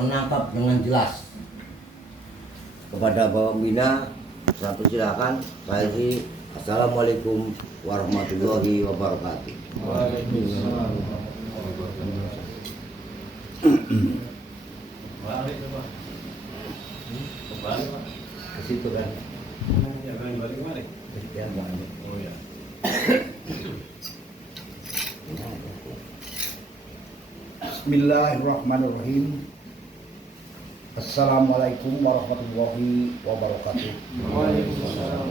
menangkap dengan jelas. Kepada Bapak Bina, satu silakan. Saya sih, Assalamualaikum warahmatullahi wabarakatuh. Waalaikumsalam. Balik Pak. Kembali Pak. Ke situ kan. Ya balik kemana? Ya, balik. Oh ya. Bismillahirrahmanirrahim. Assalamualaikum warahmatullahi wabarakatuh. Waalaikumsalam.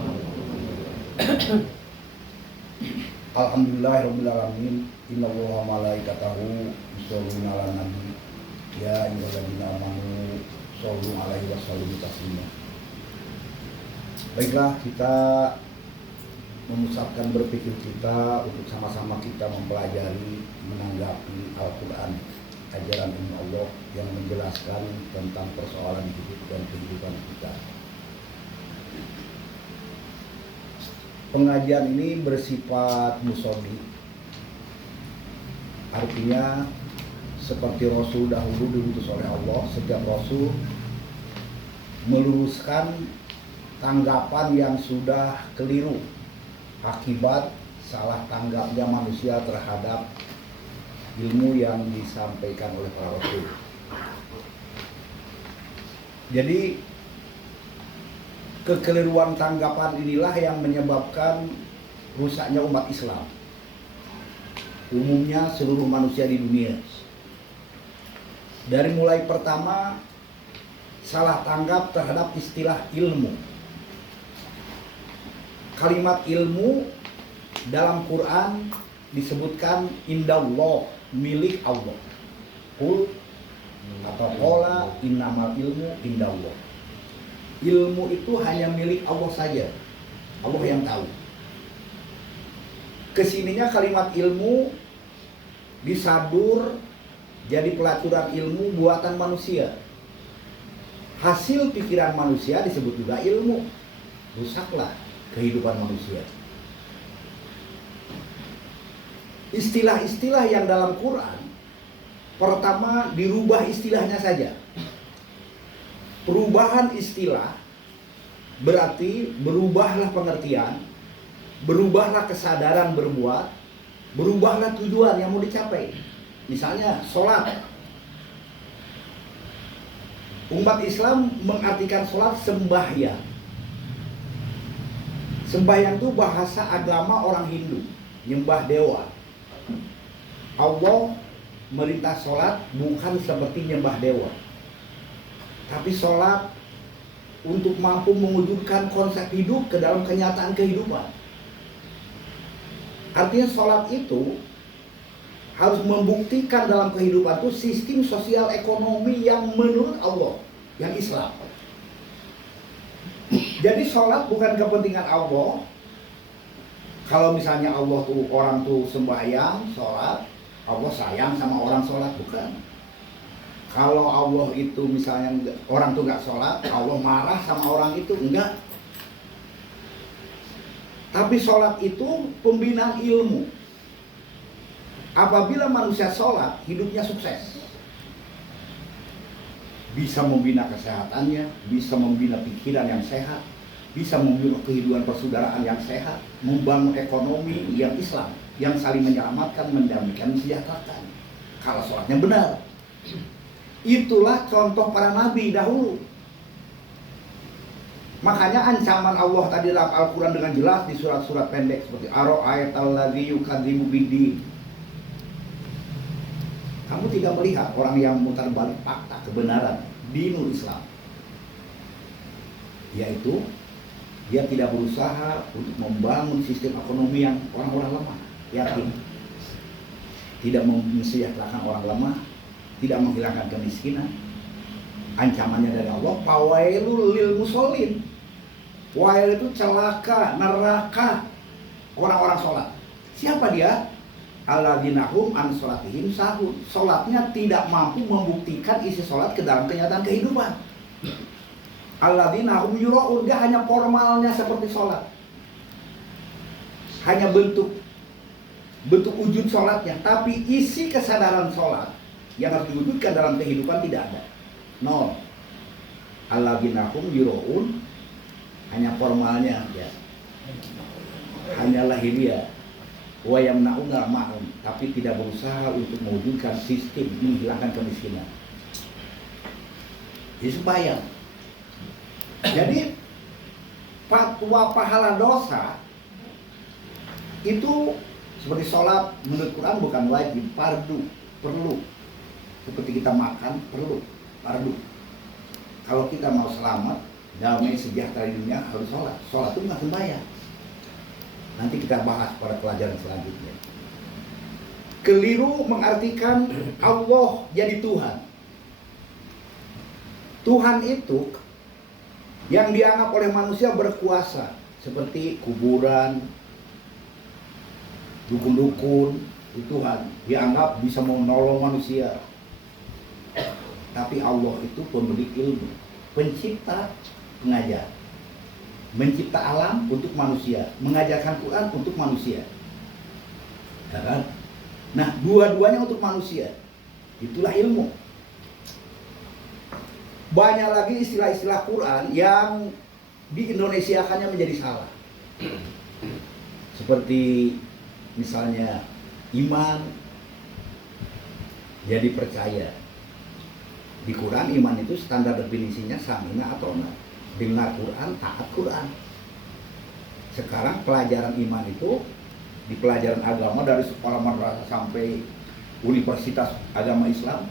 Alhamdulillahirrahmanirrahim. Innallaha malaikatahu yusholluna 'alan nabi. Ya ayyuhalladzina amanu shollu 'alaihi wa sallimu taslima. Baiklah, kita memusatkan berpikir kita untuk sama-sama kita mempelajari, menanggapi Al-Quran, ajaran ilmu Allah yang menjelaskan tentang persoalan hidup dan kehidupan kita. Pengajian ini bersifat musodi, artinya seperti Rasul dahulu diutus oleh Allah, setiap Rasul meluruskan tanggapan yang sudah keliru akibat salah tanggapnya manusia terhadap ilmu yang disampaikan oleh para rasul. Jadi kekeliruan tanggapan inilah yang menyebabkan rusaknya umat Islam, umumnya seluruh manusia di dunia. Dari mulai pertama, salah tanggap terhadap istilah ilmu. Kalimat ilmu dalam Quran disebutkan indallah, milik Allah. Qul atau qala innamal ilmu indallah. Ilmu itu hanya milik Allah saja. Allah yang tahu. Kesininya kalimat ilmu disadur jadi pelaturan ilmu buatan manusia. Hasil pikiran manusia disebut juga ilmu. Rusaklah kehidupan manusia. Istilah-istilah yang dalam Quran, pertama dirubah istilahnya saja. Perubahan istilah berarti berubahlah pengertian, berubahlah kesadaran berbuat, berubahlah tujuan yang mau dicapai. Misalnya sholat. Umat Islam mengartikan sholat sembahyang. Sembahyang itu bahasa agama orang Hindu, nyembah dewa. Allah merintah sholat bukan seperti nyembah dewa, tapi sholat untuk mampu mewujudkan konsep hidup ke dalam kenyataan kehidupan. Artinya sholat itu harus membuktikan dalam kehidupan itu sistem sosial ekonomi yang menurut Allah, yang Islam. Jadi sholat bukan kepentingan Allah. Kalau misalnya Allah tuh orang tuh sembahyang, sholat, Allah sayang sama orang sholat, bukan. Kalau Allah itu misalnya orang tuh nggak sholat, Allah marah sama orang itu, enggak. Tapi sholat itu pembinaan ilmu. Apabila manusia sholat, hidupnya sukses. Bisa membina kesehatannya, bisa membina pikiran yang sehat, bisa membina kehidupan persaudaraan yang sehat, membangun ekonomi yang Islam, yang saling menyelamatkan, mendamaikan, mensejahterakan. Kalau sholatnya benar. Itulah contoh para nabi dahulu. Makanya ancaman Allah tadi dalam Al-Quran dengan jelas di surat-surat pendek seperti Ara'aital ladzi yukadzibu biddin. Kamu tidak melihat orang yang mutar balik fakta kebenaran dinul Islam, yaitu dia tidak berusaha untuk membangun sistem ekonomi yang orang-orang lemah, yakin, tidak mensejahterakan orang lemah, tidak menghilangkan kemiskinan. Ancamannya dari Allah, fawailul lil musallin. Wail itu celaka, neraka orang-orang sholat. Siapa dia? Alladzina hum an sholatihim sahun. Sholatnya tidak mampu membuktikan isi sholat ke dalam kenyataan kehidupan. Alladzina hum yura'un. Dia hanya formalnya seperti sholat, hanya bentuk wujud sholatnya, tapi isi kesadaran sholat yang harus diwujudkan dalam kehidupan tidak ada. nol. Alladzina hum yuraun, hanya formalnya ya. Hanya lahiriah. Wa yamna'una ma'un, tapi tidak berusaha untuk mewujudkan sistem menghilangkan kemiskinan. Jadi sembahyang. Jadi fatwa pahala dosa itu seperti sholat menurut Quran bukan wajib, fardu, perlu. Seperti kita makan perlu, fardu. Kalau kita mau selamat, damai sejahtera di dunia harus sholat. Sholat itu bukan sembahyang. Nanti kita bahas pada pelajaran selanjutnya. Keliru mengartikan Allah jadi Tuhan. Tuhan itu yang dianggap oleh manusia berkuasa, seperti kuburan, dukun-dukun, itu Tuhan dianggap bisa menolong manusia. Tapi Allah itu pemberi ilmu, pencipta, pengajar, mencipta alam untuk manusia, mengajarkan Quran untuk manusia, ya kan? Nah, dua-duanya untuk manusia. Itulah ilmu. Banyak lagi istilah-istilah Quran yang di Indonesiakannya menjadi salah. Seperti misalnya iman jadi percaya. Di Quran iman itu standar definisinya samina atau enggak. Dengar Quran, taat Quran. Sekarang pelajaran iman itu di pelajaran agama dari sekolah madrasah sampai universitas agama Islam.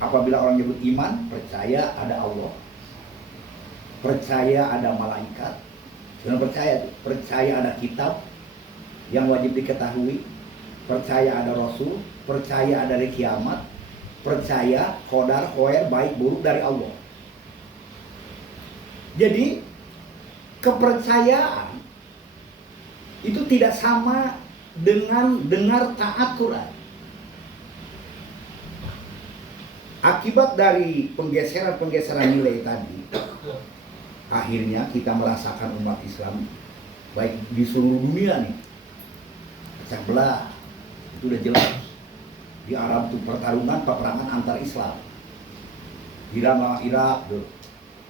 Apabila orang nyebut iman, percaya ada Allah, percaya ada malaikat, jangan percaya ada kitab yang wajib diketahui, percaya ada Rasul, percaya ada hari kiamat, percaya qadar, khair, baik buruk dari Allah. Jadi kepercayaan itu tidak sama dengan dengar taat Quran. Akibat dari penggeseran nilai tadi, akhirnya kita merasakan umat Islam baik di seluruh dunia nih pecah belah. Itu udah jelas. Di Arab itu peperangan antar Islam. Iran lawan Irak,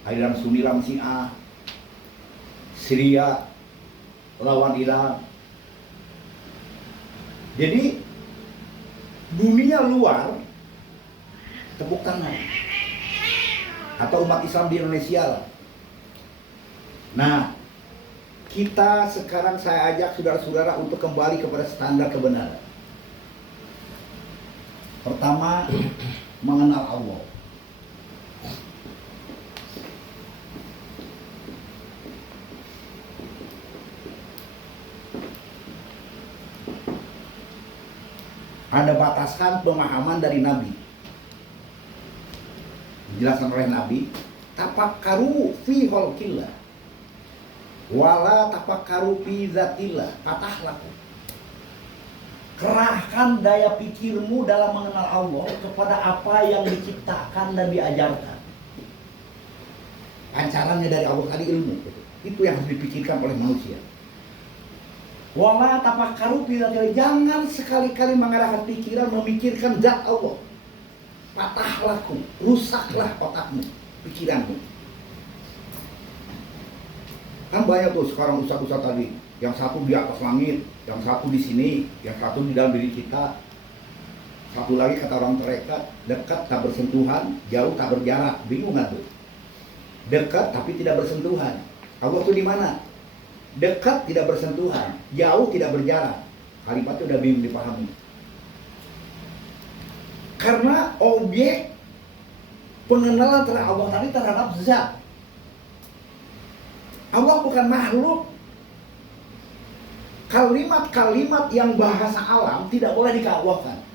aliran Sunni lawan Syiah, Syria lawan Iran. Jadi dunia luar tepuk tangan, atau umat Islam di Indonesia lah. Nah, kita sekarang saya ajak saudara-saudara untuk kembali kepada standar kebenaran. Pertama, mengenal Allah. Ada batasan pemahaman dari Nabi. Dijelaskan oleh Nabi, tafakkaru fi khalqillah wala tafakkaru fi zatillah, patahlah. Kerahkan daya pikirmu dalam mengenal Allah kepada apa yang diciptakan dan diajarkan. Pancarannya dari Allah tadi ilmu. Itu yang harus dipikirkan oleh manusia. Wala tafakkaru fi zatillah, jangan sekali-kali mengarahkan pikiran memikirkan zat Allah. Patahlah, rusaklah otakmu, pikiranmu. Kan banyak tuh sekarang ustaz-ustaz tadi, yang satu di atas langit, yang satu di sini, yang satu di dalam diri kita. Satu lagi kata orang mereka, dekat tak bersentuhan, jauh tak berjarak. Bingung nggak tuh? Dekat tapi tidak bersentuhan. Allah tuh di mana? Dekat tidak bersentuhan, jauh tidak berjarak. Kalimat itu udah bingung dipahami. Karena objek pengenalan terhadap Allah tadi terhadap zat. Allah bukan makhluk. Kalimat-kalimat yang bahasa alam tidak boleh dikawalkan.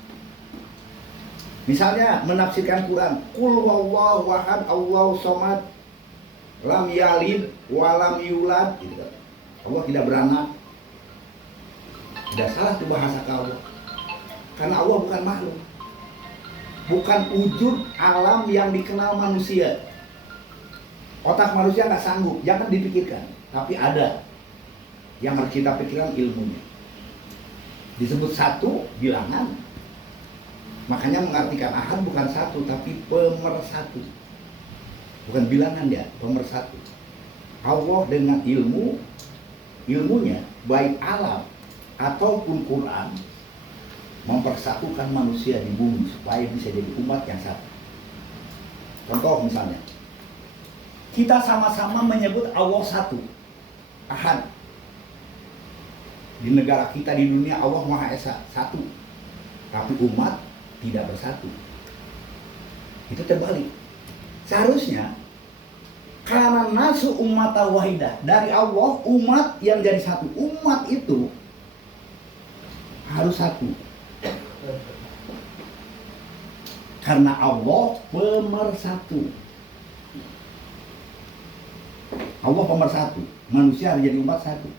Misalnya menafsirkan Quran, Qul huwallahu ahad, Allahu somad, lam yalid wa lam yulad, gitu. Allah tidak beranak. Tidak salah itu bahasa Allah. Karena Allah bukan makhluk. Bukan wujud alam yang dikenal manusia. Otak manusia nggak sanggup, jangan dipikirkan. Tapi ada yang harus kita pikirkan ilmunya. Disebut satu bilangan. Makanya mengartikan ahad bukan satu, tapi pemersatu. bukan bilangan dia, pemersatu. Allah dengan ilmunya, baik alam ataupun Quran, mempersatukan manusia di bumi supaya bisa jadi umat yang satu. Contoh misalnya, kita sama-sama menyebut Allah satu, Ahad. Di negara kita, di dunia, Allah Maha Esa, satu. Tapi umat tidak bersatu. Itu terbalik. Seharusnya karena nasu ummata wahidah, dari Allah umat yang jadi satu. Umat itu harus satu. Karena Allah pemersatu. Allah pemersatu. Manusia harus jadi umat satu.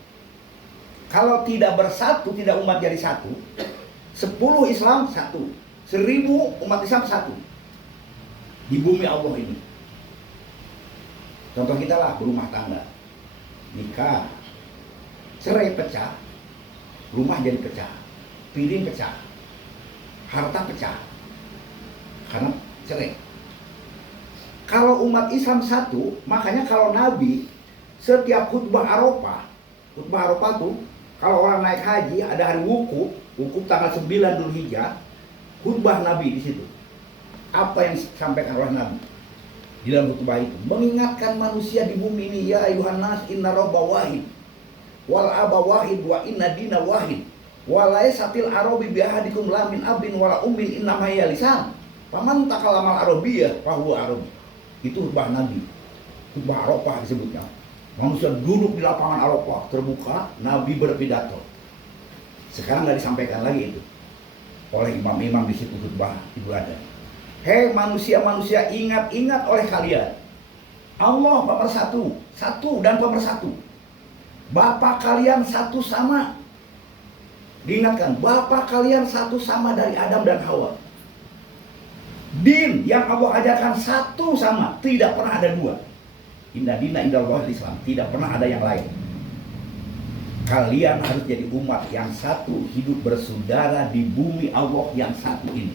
Kalau tidak bersatu, tidak umat jadi satu, 10 Islam satu, 1000 umat Islam satu di bumi Allah ini. Contoh kita lah, berumah tangga, nikah, cerai pecah, rumah jadi pecah, piring pecah, harta pecah, karena cerai. Kalau umat Islam satu, makanya kalau Nabi setiap khutbah Arafah tuh, kalau orang naik haji ada hari wukuf tanggal 9 Dzulhijjah, khutbah Nabi di situ. Apa yang disampaikan oleh Nabi di dalam khutbah itu? Mengingatkan manusia di bumi ini, ya ayuhan nas inna robba wahid wal aba wahid wa inna dina wahid wa laisatil arabi bi ahadikum la min abin wala ummin inna ma lisan faman takalamal arabiyyah fa huwa arabi. Itu khutbah Nabi, khutbah Arafah disebutnya. Manusia duduk di lapangan Arafah terbuka, Nabi berpidato. Sekarang nggak disampaikan lagi itu oleh imam-imam di situ khutbah Ibu ada. Hei manusia-manusia, ingat oleh kalian, Allah pemersatu, satu dan pemersatu. Bapa kalian satu sama. Diingatkan, bapa kalian satu sama dari Adam dan Hawa. Din yang Allah ajarkan satu sama, tidak pernah ada dua. Inna dina indallah Islam, tidak pernah ada yang lain. Kalian harus jadi umat yang satu, hidup bersaudara di bumi Allah yang satu ini.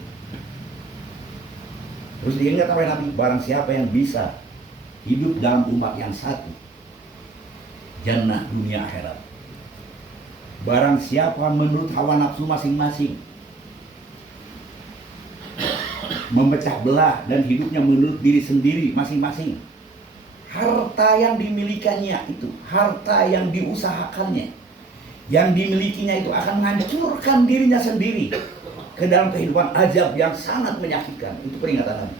Terus diingat oleh Nabi, barang siapa yang bisa hidup dalam umat yang satu, jannah dunia akhirat. Barang siapa menurut hawa nafsu masing-masing, memecah belah dan hidupnya menurut diri sendiri masing-masing, harta yang dimilikannya itu, harta yang diusahakannya, yang dimilikinya itu akan menghancurkan dirinya sendiri ke dalam kehidupan azab yang sangat menyakitkan. Itu peringatan Nabi.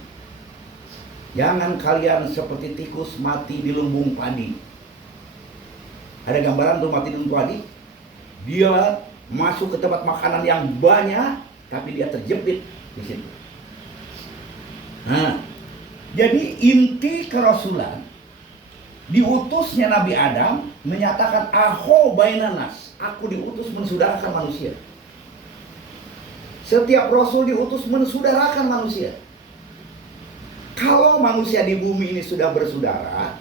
Jangan kalian seperti tikus mati di lumbung padi. Ada gambaran tuh mati di lumbung padi. Dia masuk ke tempat makanan yang banyak, tapi dia terjepit di situ. Nah, jadi inti kerasulan, diutusnya Nabi Adam menyatakan aho bainanas, aku diutus mensaudarakan manusia. Setiap rasul diutus mensaudarakan manusia. Kalau manusia di bumi ini sudah bersaudara,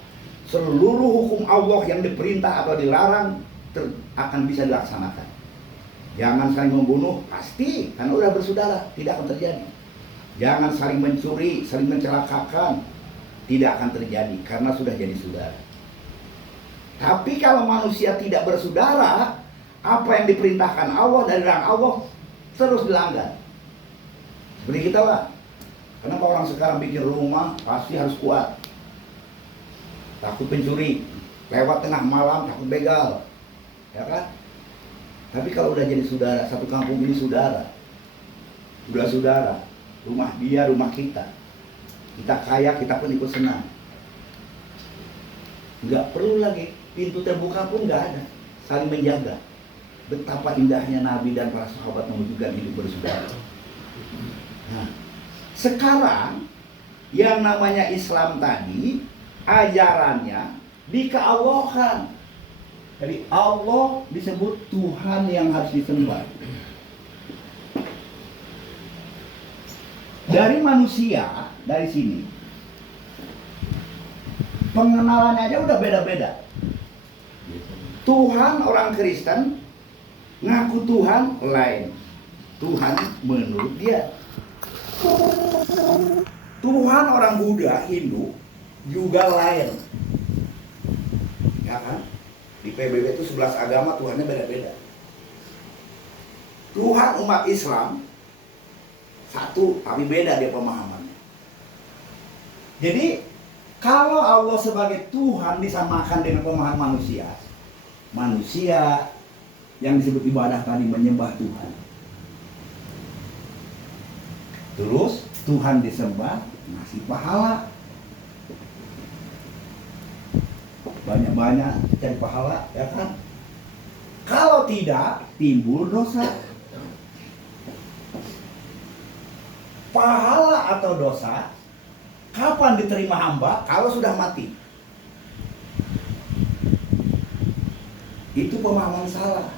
seluruh hukum Allah yang diperintah atau dilarang akan bisa dilaksanakan. Jangan saling membunuh, pasti karena udah bersaudara, tidak akan terjadi. Jangan saling mencuri, saling mencelakakan, tidak akan terjadi karena sudah jadi saudara. Tapi kalau manusia tidak bersaudara, apa yang diperintahkan Allah dari dilarang Allah terus dilanggar. Seperti kita lah. Kenapa orang sekarang bikin rumah pasti harus kuat? Takut pencuri, lewat tengah malam takut begal, ya kan? Tapi kalau udah jadi saudara, satu kampung ini saudara, udah saudara, rumah dia, rumah kita. Kita kaya, kita pun ikut senang. Nggak perlu lagi, pintu terbuka pun nggak ada. Saling menjaga. Betapa indahnya Nabi dan para sahabat mewujudkan hidup bersaudara. Nah, sekarang yang namanya Islam tadi, ajarannya dikeallahkan. Jadi Allah disebut Tuhan yang harus disembah. Dari manusia, dari sini, pengenalannya aja udah beda-beda. Tuhan orang Kristen ngaku Tuhan lain. Tuhan menurut dia. Tuhan orang Buddha, Hindu, juga lain. Ya kan? Di PBB itu 11 agama, Tuhannya beda-beda. Tuhan umat Islam satu, tapi beda dia pemahamannya. Jadi kalau Allah sebagai Tuhan disamakan dengan pemahaman manusia, manusia yang disebut ibadah tadi menyembah Tuhan. Terus Tuhan disembah, ngasih pahala. Banyak-banyak cari pahala, ya kan? Kalau tidak, timbul dosa. Pahala atau dosa kapan diterima hamba? Kalau sudah mati. Itu pemahaman salah.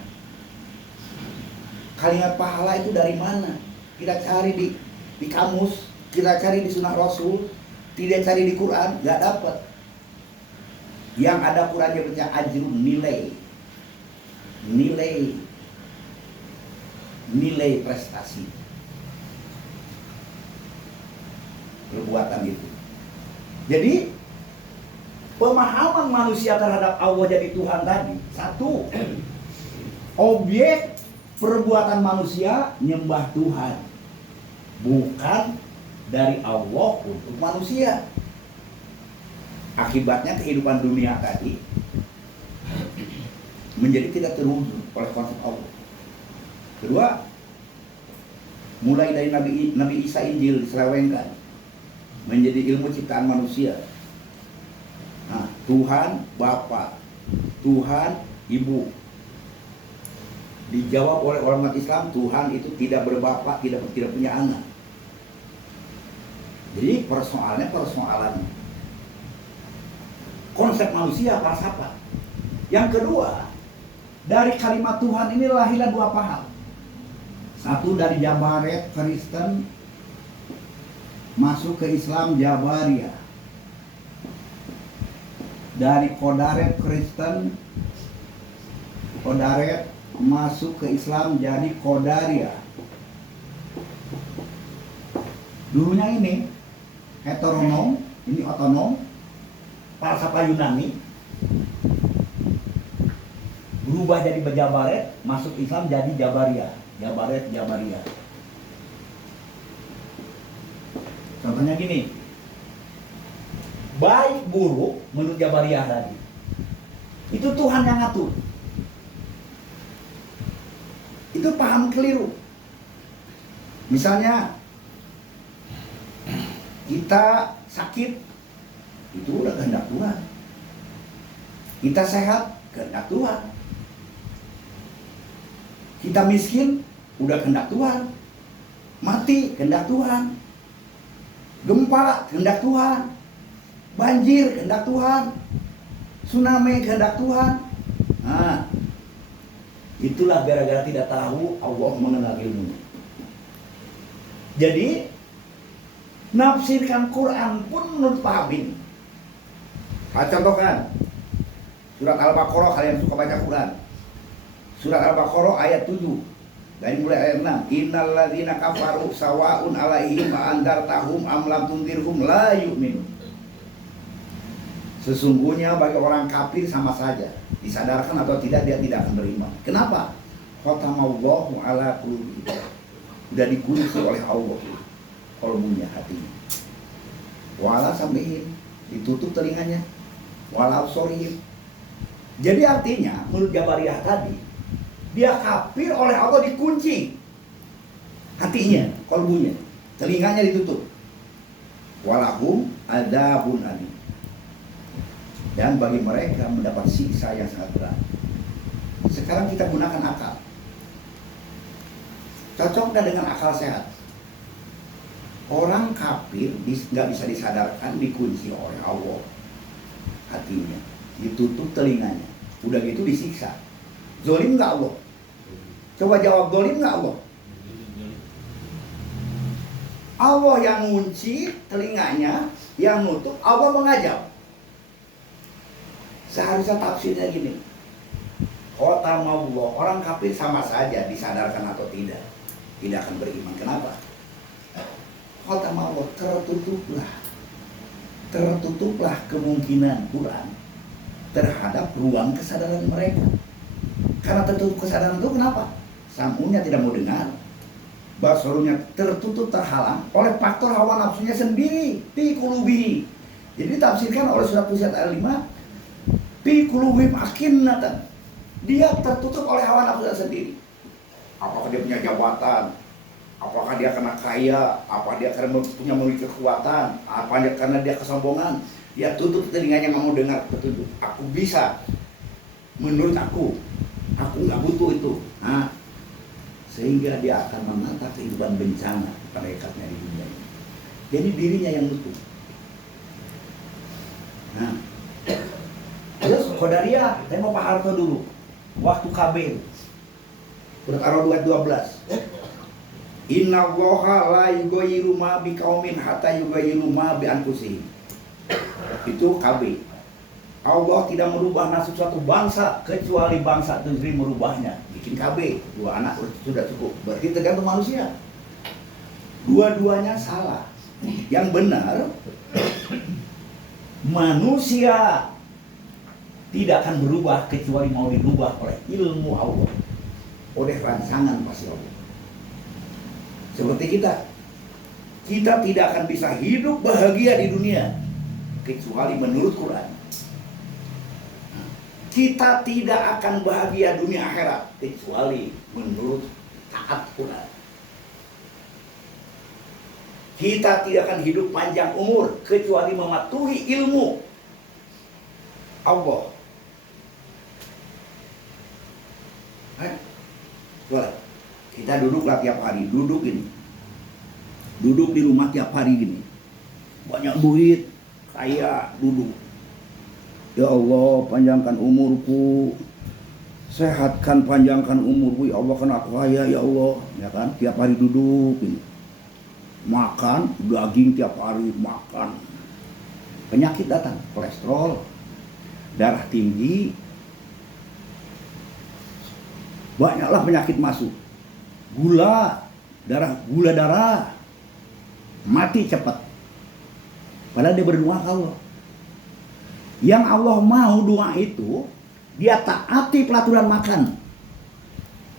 Kalimat pahala itu dari mana? Kita cari di kamus, kita cari di sunnah Rasul, tidak cari di Quran, nggak dapat. Yang ada Qurannya baca ajrun, nilai prestasi perbuatan itu. Jadi pemahaman manusia terhadap Allah jadi Tuhan tadi, satu, objek perbuatan manusia nyembah Tuhan, bukan dari Allah untuk manusia. Akibatnya kehidupan dunia tadi menjadi tidak terwujud oleh konsep Allah. Kedua, mulai dari Nabi Isa Injil diselewengkan menjadi ilmu ciptaan manusia. Nah, Tuhan Bapa, Tuhan Ibu. Dijawab oleh umat Islam, Tuhan itu tidak berbapa, tidak punya anak. Jadi persoalan konsep manusia, falsafah. Yang kedua, dari kalimat Tuhan ini lahirlah dua paham. Satu dari Jabaret Kristen masuk ke Islam Jabariyah. Dari Kodaret Kristen, Kodaret masuk ke Islam jadi Qadariyah. Dulunya ini heteronom, ini otonom, falsafah Yunani, berubah jadi Jabaret, masuk Islam jadi Jabariyah. Jabaret, Jabariyah. Contohnya gini, baik buruk menurut Jabariyah tadi, itu Tuhan yang ngatur. Itu paham keliru. Misalnya kita sakit, itu udah kehendak Tuhan. Kita sehat, kehendak Tuhan. Kita miskin, udah kehendak Tuhan. Mati, kehendak Tuhan. Gempa, kehendak Tuhan. Banjir, kehendak Tuhan. Tsunami, kehendak Tuhan. Nah, itulah gara-gara tidak tahu Allah mengenal ilmu. Jadi nafsirkan Quran pun menurut pahamin. Contohkan surat Al-Baqarah, kalian suka baca Quran. Surat Al-Baqarah ayat 7 dari mulai ayat 6. Innal ladzina kafaru sawaun alaihim andartahum am lam tundirhum la yu'minun. Sesungguhnya bagi orang kafir sama saja, disadarkan atau tidak dia tidak akan beriman. Kenapa? Khatamallahu ala qulubihim. Sudah dikunci oleh Allah qalbunya, hatinya. Wala samihim, ditutup telinganya. Wala absorihim. Jadi artinya menurut Jabariyah tadi, dia kafir oleh Allah dikunci hatinya, qalbunya, telinganya ditutup. Walahum adzabun alim. Dan bagi mereka mendapat siksa yang sangat berat. Sekarang kita gunakan akal. Cocoknya dengan akal sehat. Orang kafir nggak bisa disadarkan, dikunci oleh Allah hatinya, ditutup telinganya, udah gitu disiksa. Zolim nggak Allah? Coba jawab, zolim nggak Allah? Allah yang ngunci telinganya, yang nutup, Allah mengajak. Seharusnya tafsirnya gini, Khotamullah, orang kafir sama saja disadarkan atau tidak akan beriman. Kenapa? Khotamullah, tertutuplah kemungkinan Quran terhadap ruang kesadaran mereka. Karena tertutup kesadaran itu kenapa? Sam'unya tidak mau dengar, basarunya tertutup, terhalang oleh faktor hawa nafsunya sendiri, fi qulubihi. Jadi ditafsirkan oleh surat Fussilat ayat 5, fi qulubihim akinnatan. Dia tertutup oleh hawa nafsunya sendiri. Apakah dia punya jabatan? Apakah dia karena kaya? Apa dia karena punya memiliki kekuatan? Apa dia karena dia kesombongan? Dia tutup telinganya, nggak mau dengar petunjuk. Aku bisa, menurut aku nggak butuh itu. Nah, sehingga dia akan menata kehidupan bencana perekatnya di dunia ini. Jadi dirinya yang butuh. Nah, terus Qadariyah, saya mau Pak Harto dulu. Waktu KB, surat Ar-Ra'd 12. Inna Allaha la yughayyiru ma biqaumin hatta yughayyiru ma bi anfusihim. Itu KB. Allah tidak merubah nasib suatu bangsa kecuali bangsa itu sendiri merubahnya. Bikin KB, 2 anak sudah cukup. Berarti tergantung manusia. Dua-duanya salah. Yang benar, manusia tidak akan berubah kecuali mau dirubah oleh ilmu Allah, oleh rancangan pasti Allah. Seperti kita tidak akan bisa hidup bahagia di dunia kecuali menurut Quran. Kita tidak akan bahagia dunia akhirat kecuali menurut taat Quran. Kita tidak akan hidup panjang umur kecuali mematuhi ilmu Allah. Boleh. Kita duduklah tiap hari, duduk di rumah tiap hari gini. Banyak duit, kaya, duduk. Ya Allah, panjangkan umurku, sehatkan, panjangkan umurku, ya Allah, karena aku kaya, ya Allah, ya kan? Tiap hari duduk ini, makan daging tiap hari makan. Penyakit datang, kolesterol, darah tinggi, banyaklah penyakit masuk. Gula darah, mati cepat. Padahal dia berdoa ke Allah. Yang Allah mau doa itu, dia taati pelaturan makan.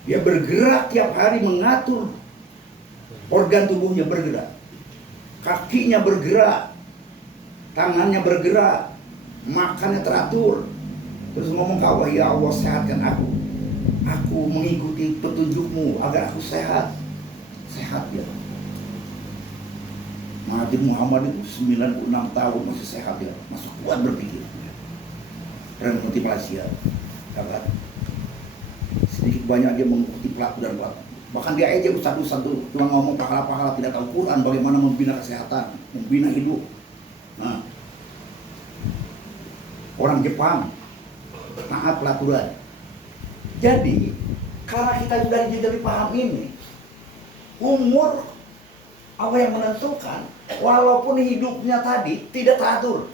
Dia bergerak tiap hari, mengatur organ tubuhnya bergerak. Kakinya bergerak, tangannya bergerak, makannya teratur. Terus ngomong ke Allah, ya Allah sehatkan aku. Aku mengikuti petunjukmu agar aku sehat. Sehat ya. Nabi Muhammad itu 96 tahun masih sehat ya, masih kuat berpikir. Dan mengikuti Malaysia, kan? Sedikit banyak dia mengikuti pelaturan. Bahkan dia aja ustaz-ustaz tuh cuma ngomong pahala-pahala, tidak tahu Quran bagaimana membina kesehatan, membina hidup. Nah, orang Jepang taat pelaturan. Jadi karena kita sudah jadi paham ini, umur Allah yang menentukan, walaupun hidupnya tadi tidak teratur,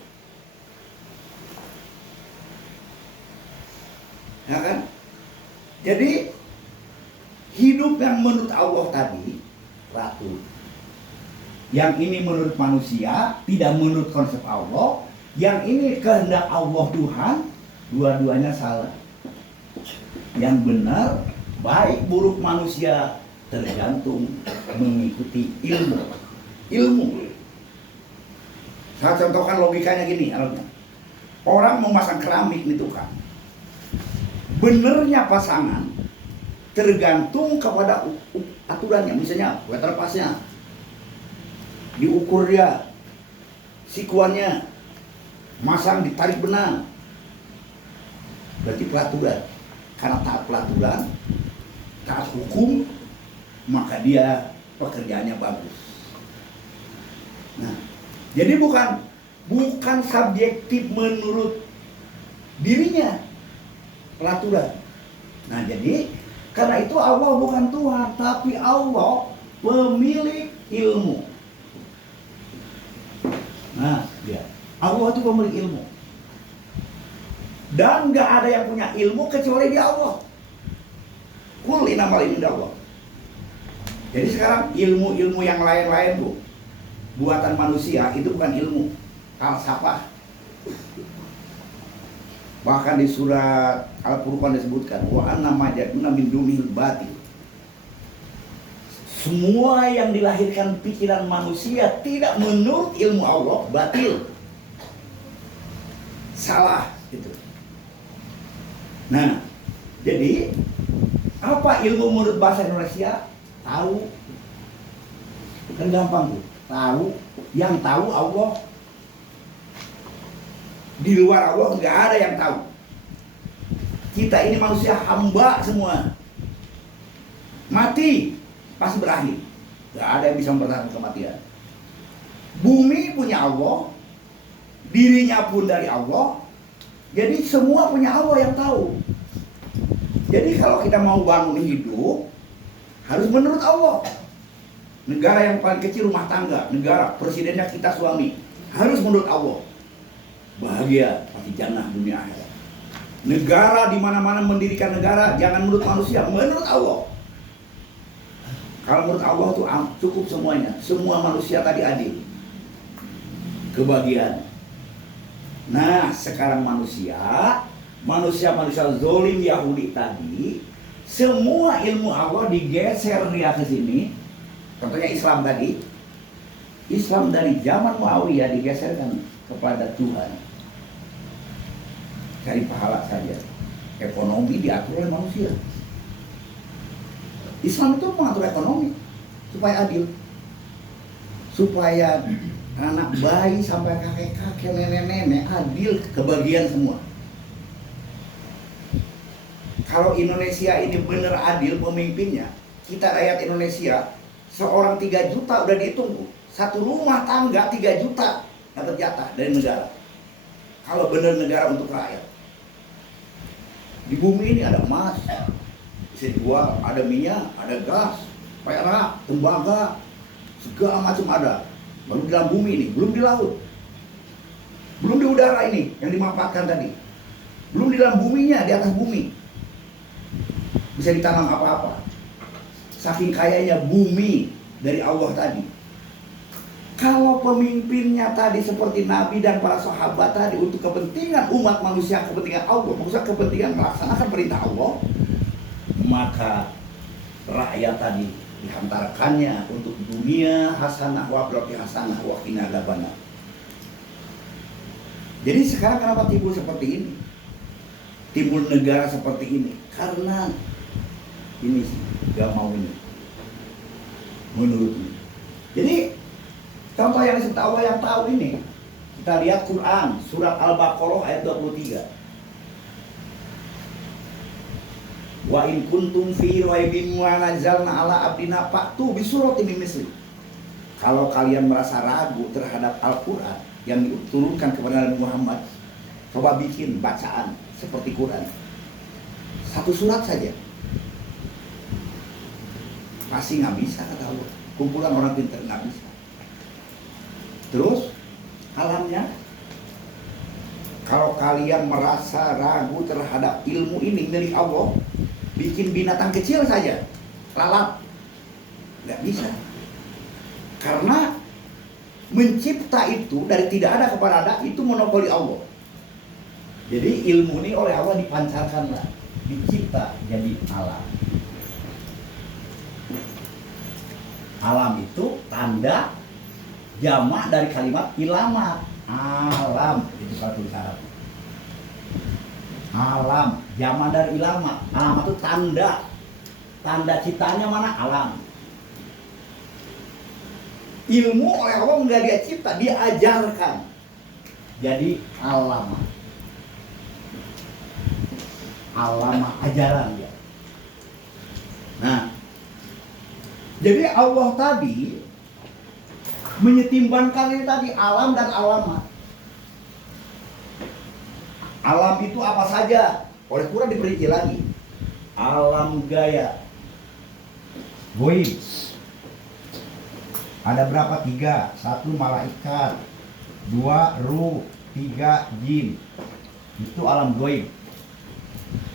ya kan? Jadi hidup yang menurut Allah tadi teratur, yang ini menurut manusia, tidak menurut konsep Allah, yang ini kehendak Allah Tuhan, dua-duanya salah. Yang benar, baik buruk manusia tergantung mengikuti ilmu. Saya contohkan logikanya gini, orang memasang keramik nih tukang. Benernya pasangan tergantung kepada aturannya, misalnya waterpassnya, diukur dia, sikuannya, masang ditarik benang, berarti pelaturan. Karena taat pelaturan, taat hukum, maka dia pekerjaannya bagus. Nah, jadi bukan subjektif menurut dirinya pelaturan. Nah, jadi karena itu Allah bukan Tuhan, tapi Allah pemilik ilmu. Nah, dia Allah itu pemilik ilmu. Dan gak ada yang punya ilmu kecuali dia Allah. Kul inamal ilmu Allah. Jadi sekarang ilmu-ilmu yang lain-lain tuh buatan manusia itu bukan ilmu, falsafah. Bahkan di surat Al-Furqan disebutkan wa anna ma ja'alna min dunihil batil. Semua yang dilahirkan pikiran manusia tidak menurut ilmu Allah batil. Salah itu. Nah, jadi apa ilmu menurut bahasa Indonesia? Tahu. Kan gampang tuh. Tahu, yang tahu Allah. Di luar Allah nggak ada yang tahu. Kita ini manusia hamba semua. Mati pasti berakhir. Nggak ada yang bisa mempertahankan kematian. Bumi punya Allah, dirinya pun dari Allah. Jadi semua punya Allah yang tahu. Jadi kalau kita mau bangun hidup harus menurut Allah. Negara yang paling kecil rumah tangga, negara presidennya kita suami, harus menurut Allah. Bahagia pasti jannah dunia akhirat. Negara di mana-mana mendirikan negara jangan menurut manusia, menurut Allah. Kalau menurut Allah itu cukup semuanya. Semua manusia tadi adil. Kebahagiaan. Nah, sekarang manusia zolim Yahudi tadi, semua ilmu Allah digeser dia ke sini. Contohnya Islam tadi. Islam dari zaman Muawiyah digeserkan kepada Tuhan. Cari pahala saja. Ekonomi diatur oleh manusia. Islam itu mengatur ekonomi supaya adil. Supaya anak bayi sampai kakek-kakek, nenek-nenek adil, kebagian semua. Kalau Indonesia ini benar adil pemimpinnya, kita rakyat Indonesia, seorang 3 juta udah dihitung. Satu rumah tangga 3 juta dapat jatah dari negara. Kalau benar negara untuk rakyat. Di bumi ini ada emas, bisa dijual, ada minyak, ada gas, perak, tembaga, segala macam ada. Baru di dalam bumi ini, belum di laut. Belum di udara ini yang dimanfaatkan tadi. Belum di dalam buminya, di atas bumi. Bisa ditanam apa-apa. Saking kayanya bumi dari Allah tadi. Kalau pemimpinnya tadi seperti Nabi dan para sahabat tadi untuk kepentingan umat manusia, kepentingan Allah, maksudnya kepentingan melaksanakan perintah Allah, maka rakyat tadi dihantarkannya untuk dunia hasanah wa akhirati hasanah wa qina adzabannar. Jadi sekarang kenapa timbul seperti ini? Timbul negara seperti ini karena ini sih gak mau ini menurutnya. Jadi contoh yang disebut Allah yang tahu ini, kita lihat Quran surat Al-Baqarah ayat 23. Wa in kuntum fi raibin wa nazzalna ala abdina fa'tu bi suratin min misli. Kalau kalian merasa ragu terhadap Al-Quran yang diturunkan kepada Nabi Muhammad, coba bikin bacaan seperti Quran. Satu surat saja. Pasti nggak bisa kata Allah. Kumpulan orang pintar nggak bisa. Terus alamnya, kalau kalian merasa ragu terhadap ilmu ini dari Allah, bikin binatang kecil saja, lalat, nggak bisa. Karena mencipta itu dari tidak ada kepada ada itu monopoli Allah. Jadi ilmu ini oleh Allah dipancarkanlah, dicipta jadi alam. Alam itu tanda jamak dari kalimat ilama, alam itu kalau tulis Arab. Alam jamak dari ilama, alam itu tanda ciptanya mana alam. Ilmu oleh Allah nggak dia cipta, dia ajarkan. Jadi alam ajaran dia. Nah, jadi Allah tadi menyetimbangkan ini tadi alam dan alamat. Alam itu apa saja? Oleh Quran diperinci lagi. Alam gaya, goib. Ada berapa? 3. 1 malaikat, 2 ruh, 3 jin. Itu alam goib.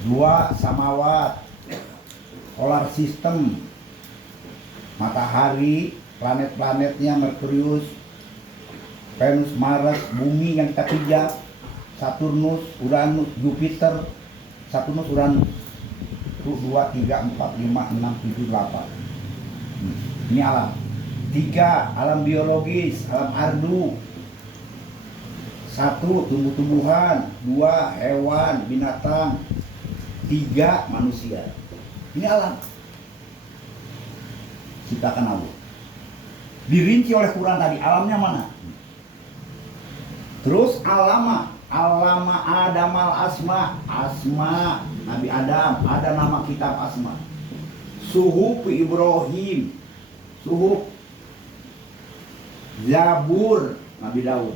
2 samawat, solar system, matahari, planet-planetnya, Merkurius, Venus, Mars, bumi yang kita pijak, Saturnus, Uranus, Jupiter, Saturnus, Uranus. 1, 2, 3, 4, 5, 6, 7, 8. Ini alam. 3, alam biologis, alam ardu. 1, tumbuh-tumbuhan. 2, hewan, binatang. 3, manusia. Ini alam. Ciptakan Allah. Dirinci oleh Quran tadi, alamnya mana? Terus alama Adamal asma Nabi Adam, ada nama kitab asma. Suhuf Ibrahim, suhuf Zabur Nabi Daud,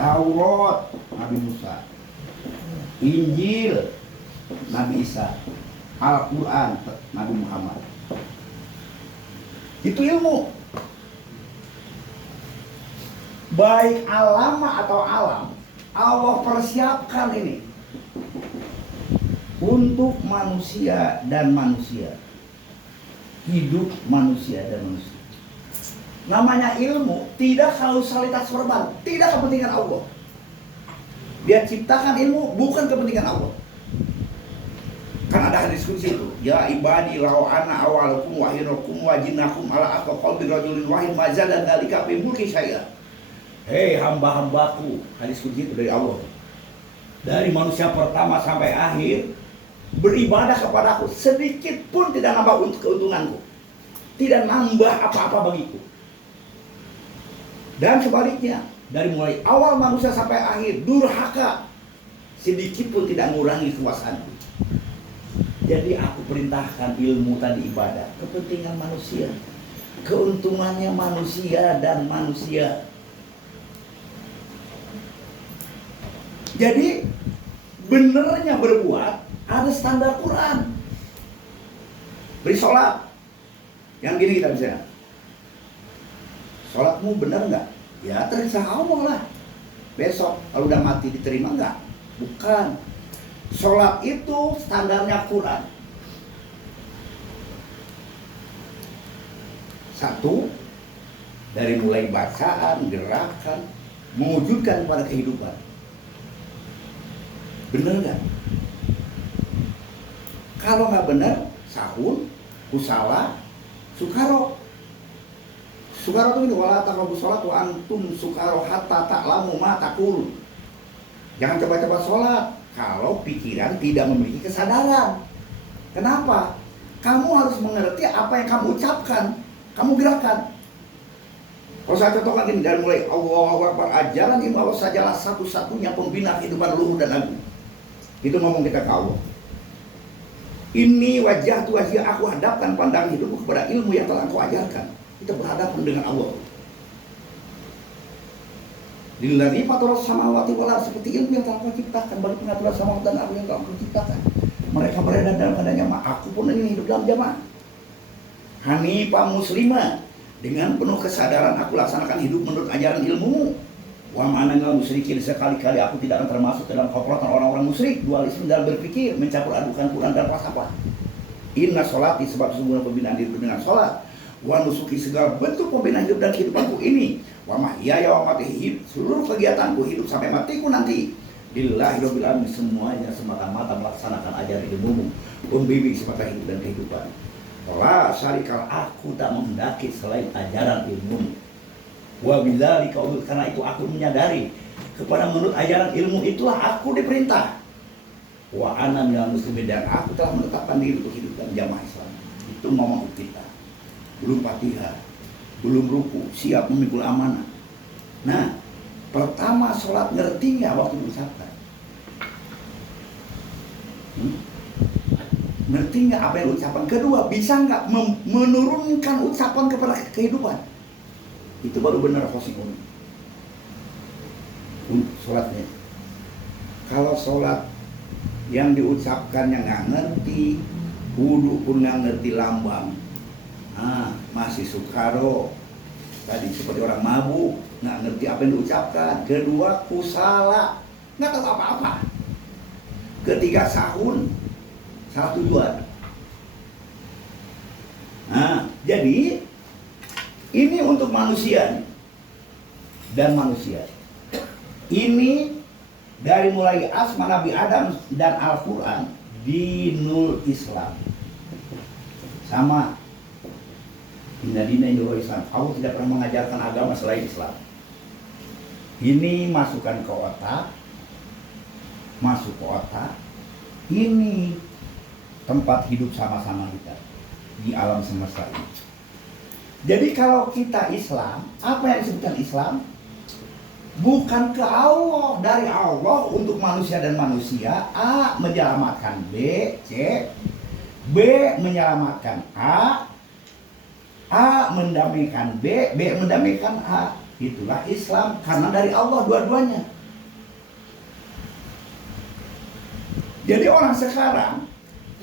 Taurat Nabi Musa, Injil Nabi Isa, Al-Quran Nabi Muhammad. Itu ilmu. Baik alama atau alam, Allah persiapkan ini untuk manusia dan manusia, hidup manusia dan manusia. Namanya ilmu tidak kausalitas verbal, tidak kepentingan Allah. Dia ciptakan ilmu bukan kepentingan Allah. Kan ada hadis kursi itu, ya ibadi lau ana awalukum wa akhirukum wa jinnakum ala aqqalbi rajulin wahid mazada dzalika fi mulki syai'a. Hei hamba-hambaku, hadis kursi itu dari Allah. Dari manusia pertama sampai akhir beribadah kepadaku, sedikit pun tidak nambah untuk keuntunganku, tidak nambah apa-apa bagiku. Dan sebaliknya, dari mulai awal manusia sampai akhir durhaka, sedikit pun tidak mengurangi kekuasaanku. Jadi aku perintahkan ilmu tadi ibadah, kepentingan manusia, keuntungannya manusia dan manusia. Jadi benernya berbuat ada standar Quran. Beri sholat, yang gini kita bisa. Sholatmu benar nggak? Ya terserah Allah lah. Besok kalau udah mati diterima nggak? Bukan. Sholat itu standarnya Quran. 1, dari mulai bacaan, gerakan, mewujudkan pada kehidupan. Bener nggak? Kalau nggak benar, sahun, kusala, sukaro. Sukaro itu ini wala taqrabu sholat wa antum sukaro hatta ta'lamu ma taqul. Jangan coba-coba sholat kalau pikiran tidak memiliki kesadaran. Kenapa? Kamu harus mengerti apa yang kamu ucapkan, kamu gerakan. Kalau saya contohkan ini dari mulai Allahu Akbar, ajaran ilmu Allah sajalah satu-satunya pembina kehidupan luhur dan agung. Itu ngomong kita ke Allah. Ini wajah tu wajah, aku hadapkan pandangan hidupku kepada ilmu yang telah Engkau ajarkan. Kita berhadapan dengan Allah. Lillazi fatara samawati wal ardh, seperti ilmu yang telah Engkau ciptakan bagi pengaturan samawati dan ardi yang telah Engkau ciptakan. Mereka beredar dalam keadaan jamaah. Aku pun ingin hidup dalam jamaah. Hanifah muslimah, dengan penuh kesadaran aku laksanakan hidup menurut ajaran ilmu. Wa ma'anal musyrikin, sekali-kali aku tidak akan termasuk dalam komplotan orang-orang musyrik, dualisme dalam berpikir, mencampur adukan Quran dan falsafah. Inna sholati, sebab sesungguhnya pembinaan hidup dengan sholat, wa nusuki, segala bentuk pembinaan hidup dan kehidupanku ini, wa mahyaya wa mati, seluruh kegiatanku hidup sampai matiku nanti, lillahi rabbil alamin, semuanya semata-mata melaksanakan ajaran ilmumu, pembimbing semata hidup dan kehidupan. La syarikal, aku tak menghendaki selain ajaran ilmumu. Wa bidzalika, karena itu aku menyadari kepada menurut ajaran ilmu itulah aku diperintah. Wa ana minal muslimin, dan aku telah menetapkan diri untuk hidup dalam jamaah Islam. Itu ngomong kita. Belum Fatihah, belum ruku, siap memikul amanah. Nah, pertama sholat ngerti nggak waktu mengucapkan? Ngerti nggak apa yang ucapan? Kedua, bisa nggak menurunkan ucapan kepada kehidupan? Itu baru benar khosikun sholatnya. Kalau sholat yang diucapkannya nggak ngerti, wudu pun nggak ngerti lambang, masih sukaro tadi seperti orang mabuk, nggak ngerti apa yang diucapkan. Kedua, kusala, nggak tahu apa-apa. Ketiga, sahun, salah tujuan. Jadi ini untuk manusia. dan manusia. Ini dari mulai asma Nabi Adam dan Al-Quran, dinul Islam. Sama. Inna dina indallah Islam. Allah tidak pernah mengajarkan agama selain Islam. Ini masukkan ke otak. Masuk ke otak. Ini tempat hidup sama-sama kita di alam semesta ini. Jadi kalau kita Islam, apa yang disebutkan Islam? Bukan ke Allah, dari Allah untuk manusia dan manusia. A menyelamatkan B, C. B menyelamatkan A mendamaikan B mendamaikan A. Itulah Islam, karena dari Allah dua-duanya. Jadi orang sekarang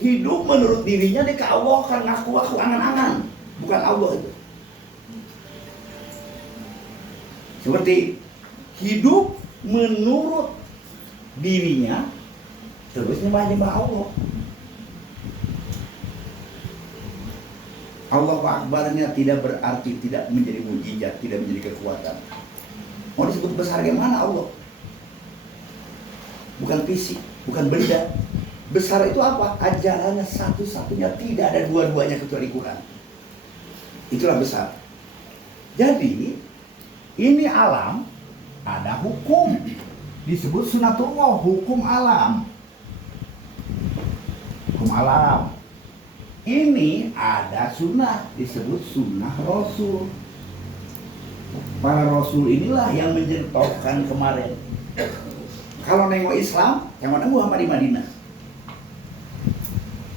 hidup menurut dirinya, dia ke Allah karena aku angan-angan. Bukan Allah itu. Seperti hidup menurut dirinya, terus nyembah Allah. Allah Akbarnya tidak berarti tidak menjadi mujizat, tidak menjadi kekuatan. Mau disebut besar gimana Allah? Bukan fisik, bukan benda. Besar itu apa? Ajarannya satu-satunya, tidak ada dua-duanya kecuali Quran. Itulah besar. Jadi ini alam, ada hukum, disebut sunatullah, hukum alam. Hukum alam. Ini ada sunnah, disebut sunnah Rasul. Para Rasul inilah yang menjentokkan kemarin. Kalau nengok Islam, yang mana Muhammad di Madinah.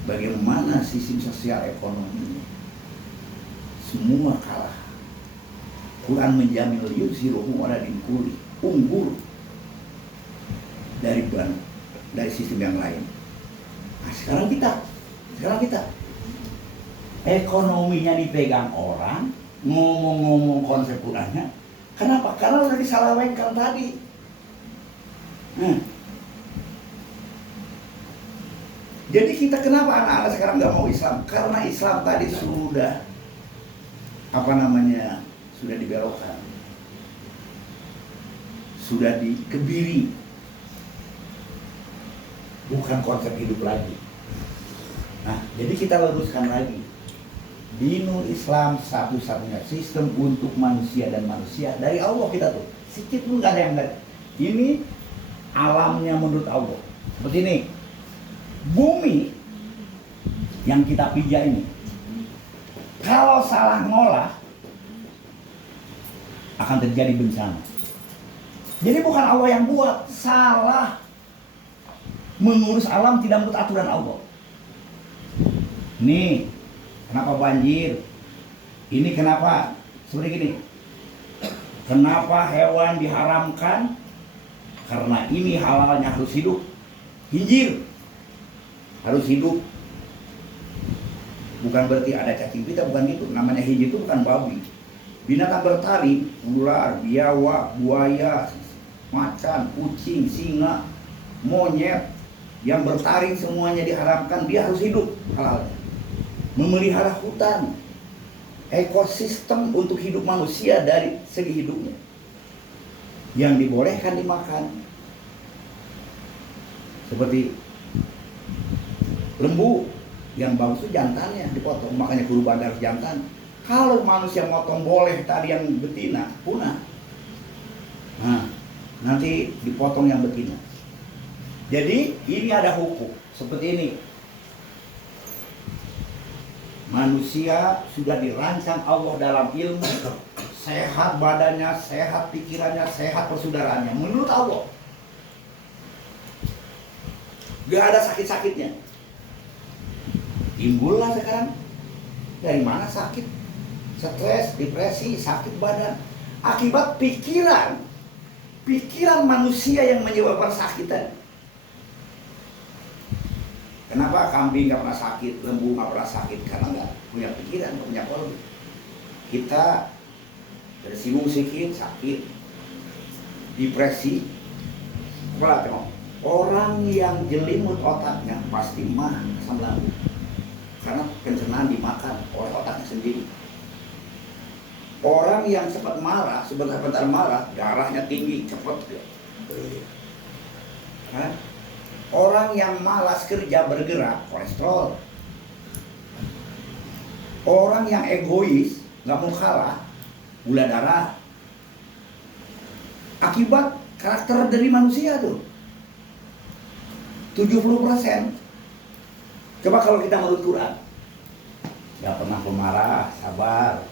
Bagaimana sistem sosial ekonomi? Semua kalah. Quran menjamin yuzhiruhu ala din kulli, unggul dari sistem yang lain. Nah, sekarang kita ekonominya dipegang orang, ngomong-ngomong konsep Qurannya. Kenapa? Karena udah disalahkan tadi. Jadi kita kenapa anak-anak sekarang nggak mau Islam? Karena Islam tadi sudah sudah dibelokkan, sudah dikebiri, bukan konsep hidup lagi. Nah, jadi kita luruskan lagi. Dinul Islam satu-satunya sistem untuk manusia dan manusia dari Allah kita tuh. Sedikit pun nggak ada yang nggak. Ini alamnya menurut Allah. Seperti ini, bumi yang kita pijak ini, kalau salah ngolah akan terjadi bencana. Jadi bukan Allah yang buat, salah mengurus alam tidak menurut aturan Allah. Nih, kenapa banjir? Ini kenapa seperti gini? Kenapa hewan diharamkan? Karena ini halalnya harus hidup. Hinjir harus hidup. Bukan berarti ada cacing pita, bukan gitu. Namanya hinjir itu bukan babi. Binatang bertaring, ular, biawak, buaya, macan, kucing, singa, monyet yang bertaring semuanya diharamkan, dia harus hidup halalnya. Memelihara hutan, ekosistem untuk hidup manusia dari segi hidupnya. Yang dibolehkan dimakan. Seperti lembu, yang bagus itu jantannya dipotong, makanya kurban harus jantan. Kalau manusia motong boleh tadi yang betina, punah. Nah, nanti dipotong yang betina. Jadi ini ada hukum seperti ini. Manusia sudah dirancang Allah dalam ilmu, sehat badannya, sehat pikirannya, sehat persaudaraannya menurut Allah. Gak ada sakit-sakitnya. Timbullah sekarang. Dari mana sakit? Stres, depresi, sakit badan. Akibat pikiran manusia yang menyebabkan kesakitan. Kenapa kambing gak pernah sakit, lembu gak pernah sakit? Karena gak punya pikiran, gak punya kolbu. Kita tersinggung sedikit, sakit, depresi. Kepala tengok, orang yang jelimut otaknya pasti mah asam lambung. Karena pencernaan dimakan oleh otaknya sendiri. Orang yang cepat marah, sebentar-bentar marah, darahnya tinggi, cepat. Kan? Orang yang malas kerja bergerak, kolesterol. Orang yang egois, nggak mau kalah, gula darah. Akibat karakter dari manusia tuh 70%. Coba kalau kita menurut Quran, nggak pernah pemarah, sabar.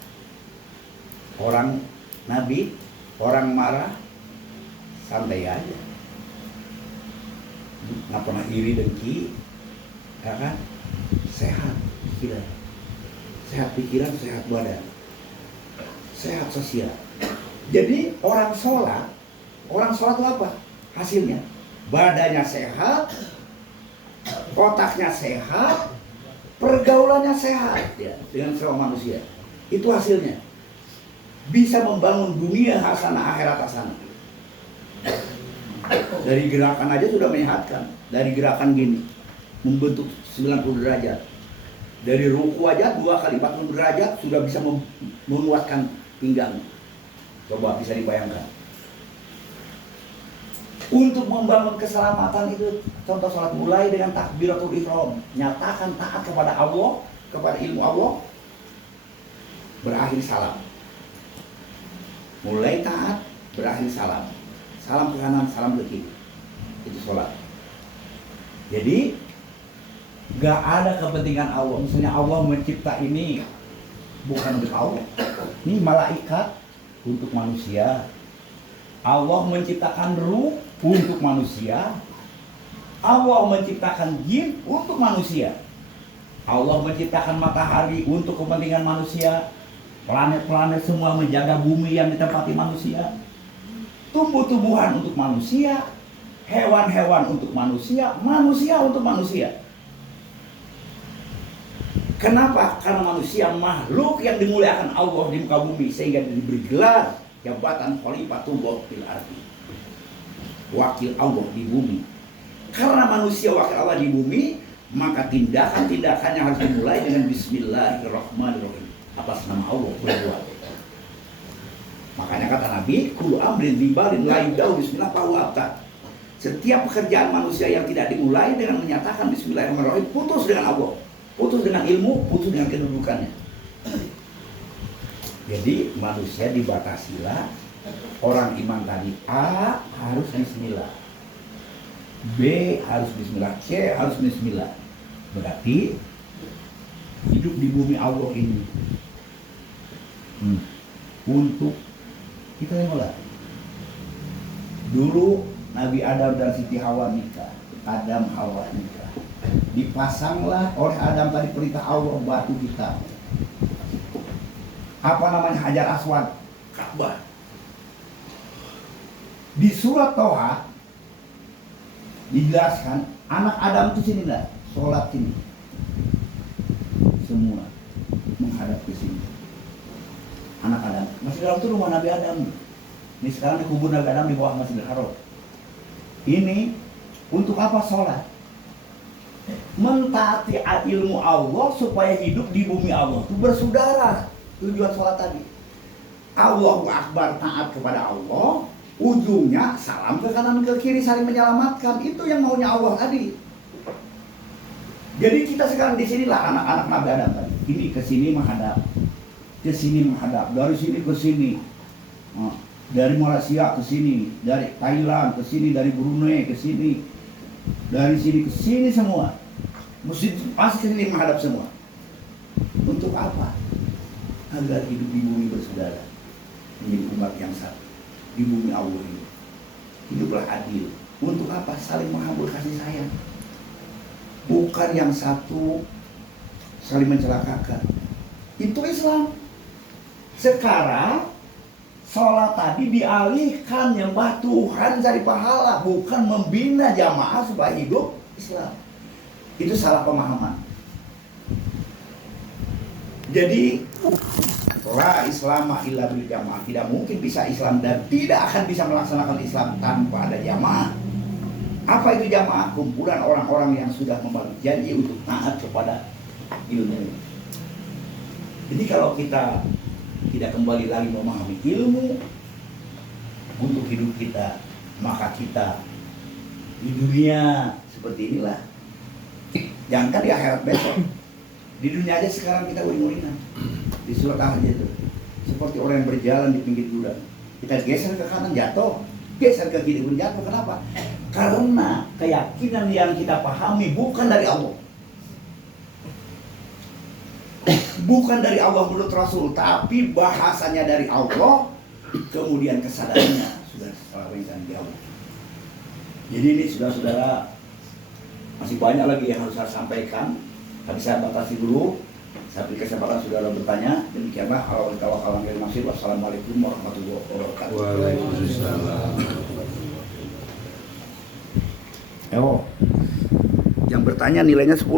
Orang Nabi, orang marah, santai aja. Nggak pernah iri dengki, ya kan? Sehat pikiran, sehat badan, sehat sosial. Jadi orang sholat itu apa? Hasilnya badannya sehat, otaknya sehat, pergaulannya sehat ya, dengan semua manusia. Itu hasilnya. Bisa membangun dunia hasanah, akhirat hasanah. Dari gerakan aja sudah menyehatkan. Dari gerakan gini membentuk 90 derajat. Dari ruku aja 2 kali 40 derajat sudah bisa menguatkan pinggang. Coba bisa dibayangkan. Untuk membangun keselamatan itu, contoh sholat mulai dengan takbiratul ihram, nyatakan taat kepada Allah, kepada ilmu Allah, berakhir salam. Mulai taat, berakhir salam. Salam ke kanan, salam ke kiri. Itu sholat. Jadi gak ada kepentingan Allah. Misalnya Allah mencipta ini bukan untuk Allah. Ini malaikat untuk manusia. Allah menciptakan ruh untuk manusia. Allah menciptakan jin untuk manusia. Allah menciptakan matahari untuk kepentingan manusia. Planet-planet semua menjaga bumi yang ditempati manusia. Tumbuh-tumbuhan untuk manusia. Hewan-hewan untuk manusia. Manusia untuk manusia. Kenapa? Karena manusia makhluk yang dimuliakan Allah di muka bumi, sehingga diberi gelar jabatan Khalifatullah fil ardi, wakil Allah di bumi. Karena manusia wakil Allah di bumi, maka tindakan-tindakannya harus dimulai dengan Bismillahirrahmanirrahim, atas nama Allah berbuat. Makanya kata Nabi, kullu amrin libalin la yubda'u bismillah fahuwa abtar. Setiap pekerjaan manusia yang tidak dimulai dengan menyatakan Bismillahirrahmanirrahim, putus dengan Allah, putus dengan ilmu, putus dengan kedudukannya. Jadi manusia dibatasilah. Orang iman tadi A harus bismillah, B harus bismillah, C harus bismillah. Berarti hidup di bumi Allah ini untuk kita yang mulai. Dulu Nabi Adam dan Siti Hawa nikah. Adam Hawa nikah. Dipasanglah oleh Adam tadi perintah Allah batu hitam. Apa namanya? Hajar Aswad, Ka'bah. Di surat Toha dijelaskan anak Adam itu sini enggak, sholat sini. Semua menghadap ke sini. Anak Adam. Masjidil Haram itu rumah Nabi Adam. Ini sekarang dikubur Nabi Adam di bawah Masjidil Haram. Ini untuk apa sholat? Mentaati ilmu Allah supaya hidup di bumi Allah itu bersaudara. Tujuan sholat tadi. Allahu Akbar, taat kepada Allah. Ujungnya salam ke kanan ke kiri, saling menyelamatkan. Itu yang maunya Allah tadi. Jadi kita sekarang di sinilah anak-anak Nabi Adam tadi. Ini ke sini menghadap, ke sini menghadap, dari sini ke sini. Dari Malaysia ke sini, dari Thailand ke sini, dari Brunei ke sini, dari sini ke sini semua. Mesti pasti ke sini menghadap semua. Untuk apa? Agar hidup di bumi bersaudara, menjadi umat yang satu di bumi Allah ini. Hiduplah adil. Untuk apa? Saling menghambur kasih sayang. Bukan yang satu saling mencelakakan. Itu Islam. Sekarang sholat tadi dialihkan nyembah Tuhan, cari pahala, bukan membina jamaah supaya hidup Islam. Itu salah pemahaman. Jadi la Islam illa bil jamaah. Tidak mungkin bisa Islam dan tidak akan bisa melaksanakan Islam tanpa ada jamaah. Apa itu jamaah? Kumpulan orang-orang yang sudah membangun janji untuk taat kepada ilmu. Jadi kalau kita tidak kembali lagi memahami ilmu untuk hidup kita, maka kita di dunia seperti inilah. Jangankan di akhirat besok, di dunia aja sekarang kita uring-uringan. Di surat Al-Hajj itu, seperti orang yang berjalan di pinggir jurang. Kita geser ke kanan jatuh, geser ke kiri pun jatuh. Kenapa? Karena keyakinan yang kita pahami bukan dari Allah. Bukan dari Allah menurut Rasul, tapi bahasanya dari Allah, kemudian kesadarannya sudah disampaikan di Allah. Jadi ini saudara-saudara, masih banyak lagi yang harus saya sampaikan, tapi saya batasi dulu. Saya beri kesempatan saudara bertanya. Demikianlah hal tawakal yang masih. Wassalamualaikum warahmatullahi wabarakatuh. Waalaikumsalam. Yang bertanya nilainya 10.